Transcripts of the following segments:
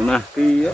Nah, iya.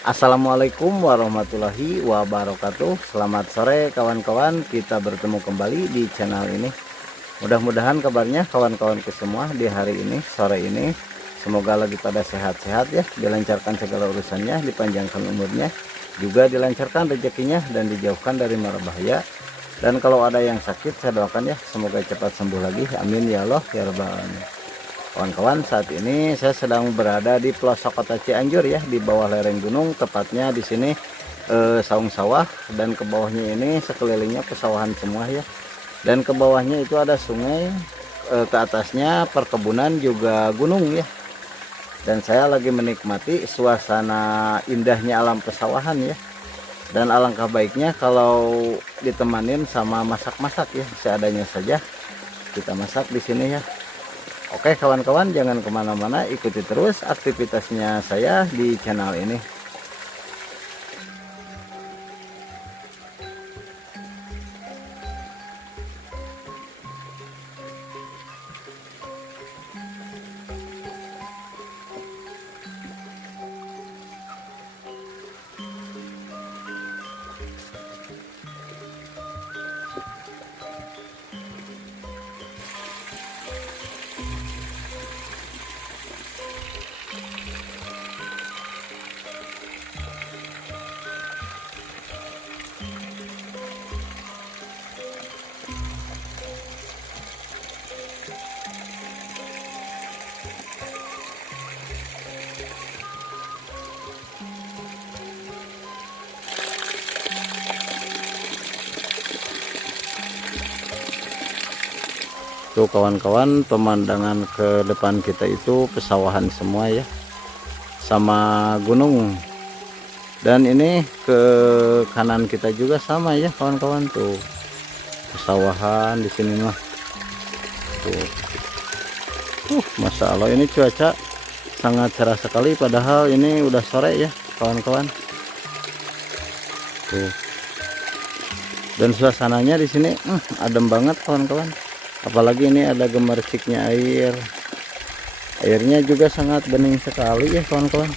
Assalamualaikum warahmatullahi wabarakatuh. Selamat sore kawan-kawan, kita bertemu kembali di channel ini. Mudah-mudahan kabarnya kawan-kawanku semua di hari ini, sore ini, semoga lagi pada sehat-sehat ya, dilancarkan segala urusannya, dipanjangkan umurnya, juga dilancarkan rezekinya dan dijauhkan dari mara bahaya. Dan kalau ada yang sakit, saya doakan ya semoga cepat sembuh lagi, amin ya Allah ya rabbal alamin. Kawan-kawan, saat ini saya sedang berada di pelosok kota Cianjur ya, di bawah lereng gunung, tepatnya di sini saung sawah, dan ke bawahnya ini sekelilingnya pesawahan semua ya. Dan ke bawahnya itu ada sungai, ke atasnya perkebunan juga gunung ya. Dan saya lagi menikmati suasana indahnya alam pesawahan ya. Dan alangkah baiknya kalau ditemanin sama masak-masak ya, seadanya saja kita masak di sini ya. Oke kawan-kawan, jangan kemana-mana, ikuti terus aktivitasnya saya di channel ini. Tuh kawan-kawan, pemandangan ke depan kita itu pesawahan semua ya, sama gunung. Dan ini ke kanan kita juga sama ya kawan-kawan, tuh pesawahan di sini mah. Tuh, Masya Allah, ini cuaca sangat cerah sekali, padahal ini udah sore ya kawan-kawan. Tuh. Dan suasananya di sini adem banget kawan-kawan. Apalagi ini ada gemerciknya air. Airnya juga sangat bening sekali ya kawan-kawan.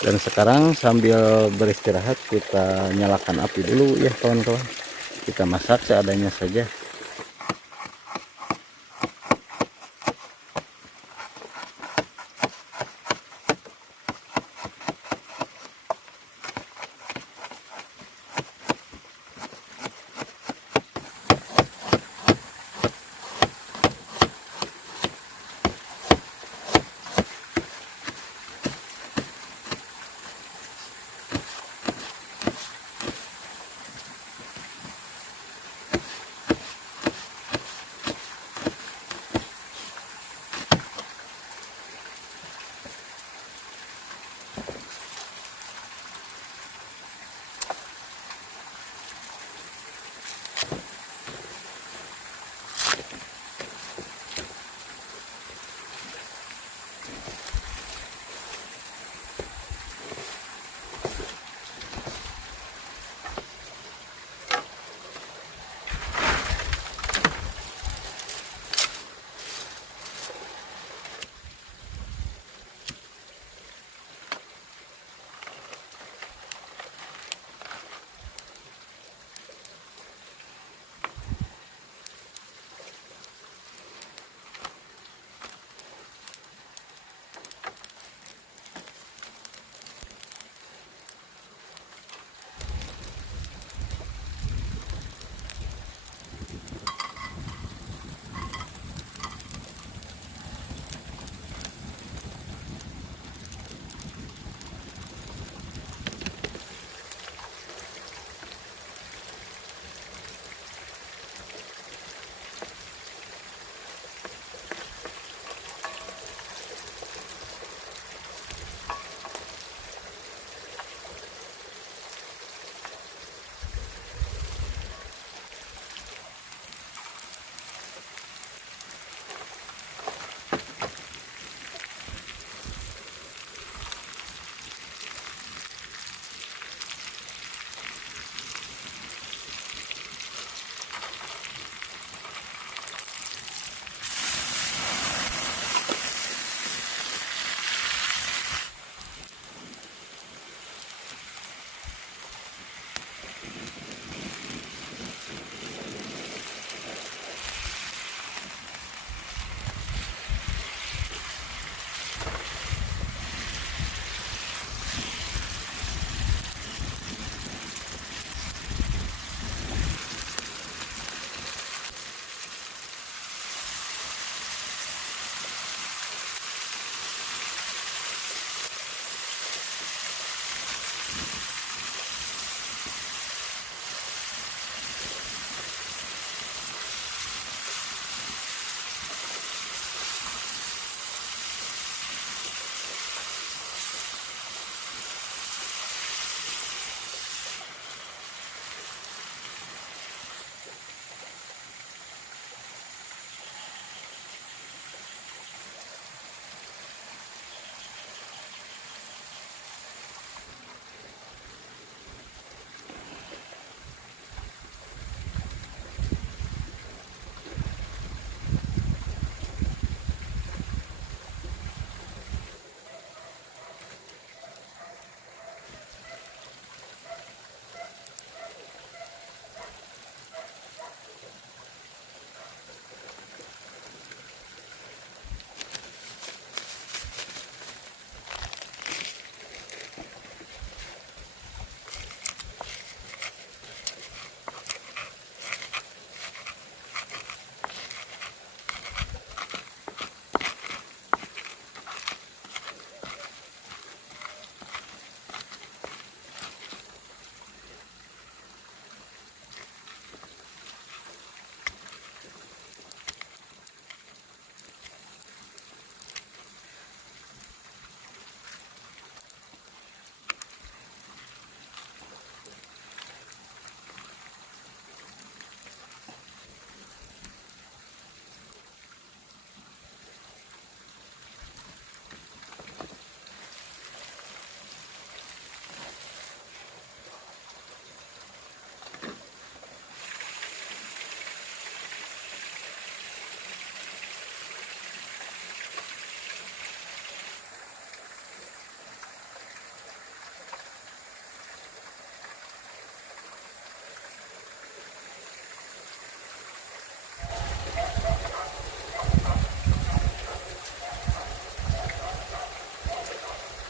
Dan sekarang sambil beristirahat kita nyalakan api dulu ya kawan-kawan. Kita masak seadanya saja.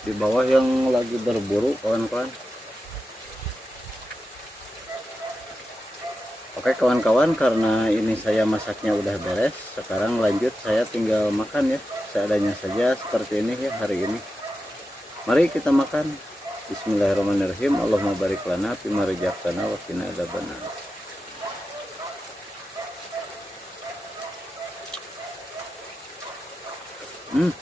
di bawah yang lagi berburu kawan-kawan. Oke kawan-kawan, karena ini saya masaknya udah beres, sekarang lanjut saya tinggal makan ya, seadanya saja seperti ini ya hari ini. Mari kita makan. Bismillahirrahmanirrahim. Allahumma barik lana fima razaqtana wa qina adzabannar. Hmm.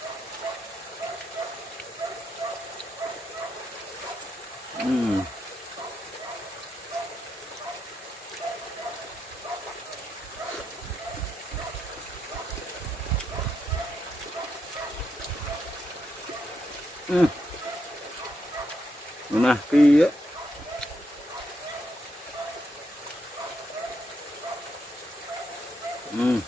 Hmm. Hmm. Nah, iya. Hmm.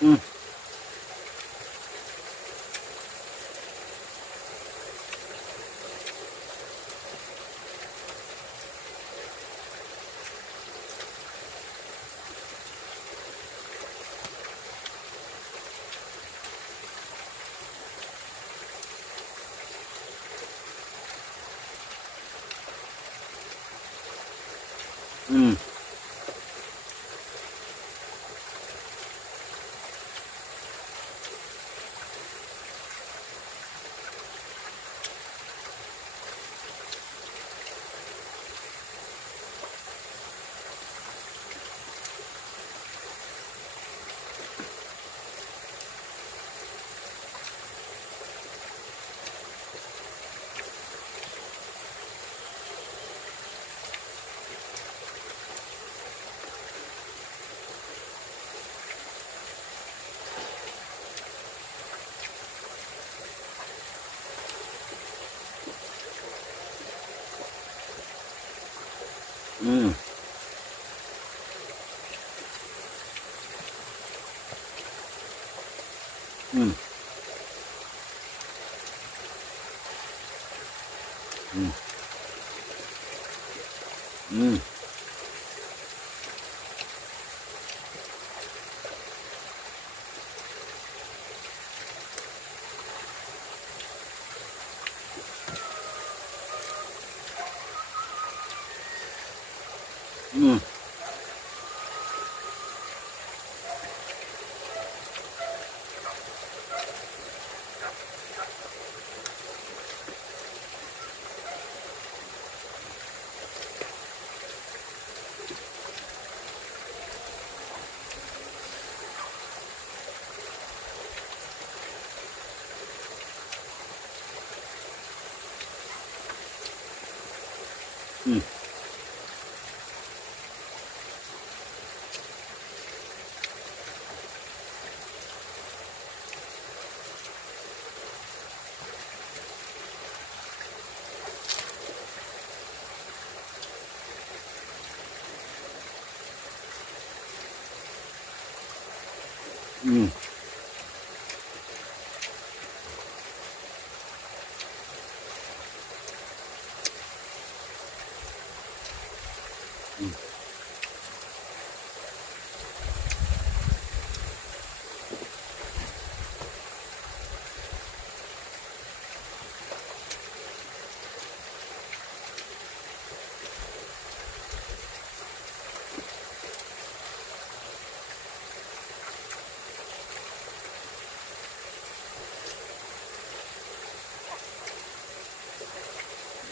Hmm. Hmm. Hmm. Hmm. Hmm. Hmm. Hmm. Hmm. Hmm.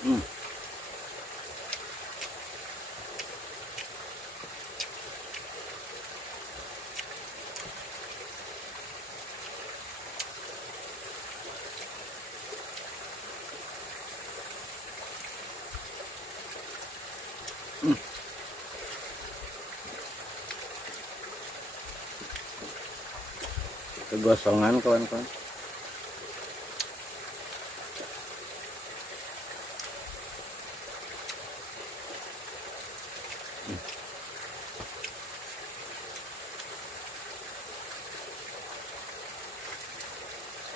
Hmm. Kegosongan kawan-kawan.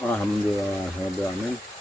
Alhamdulillah, alhamdulillah.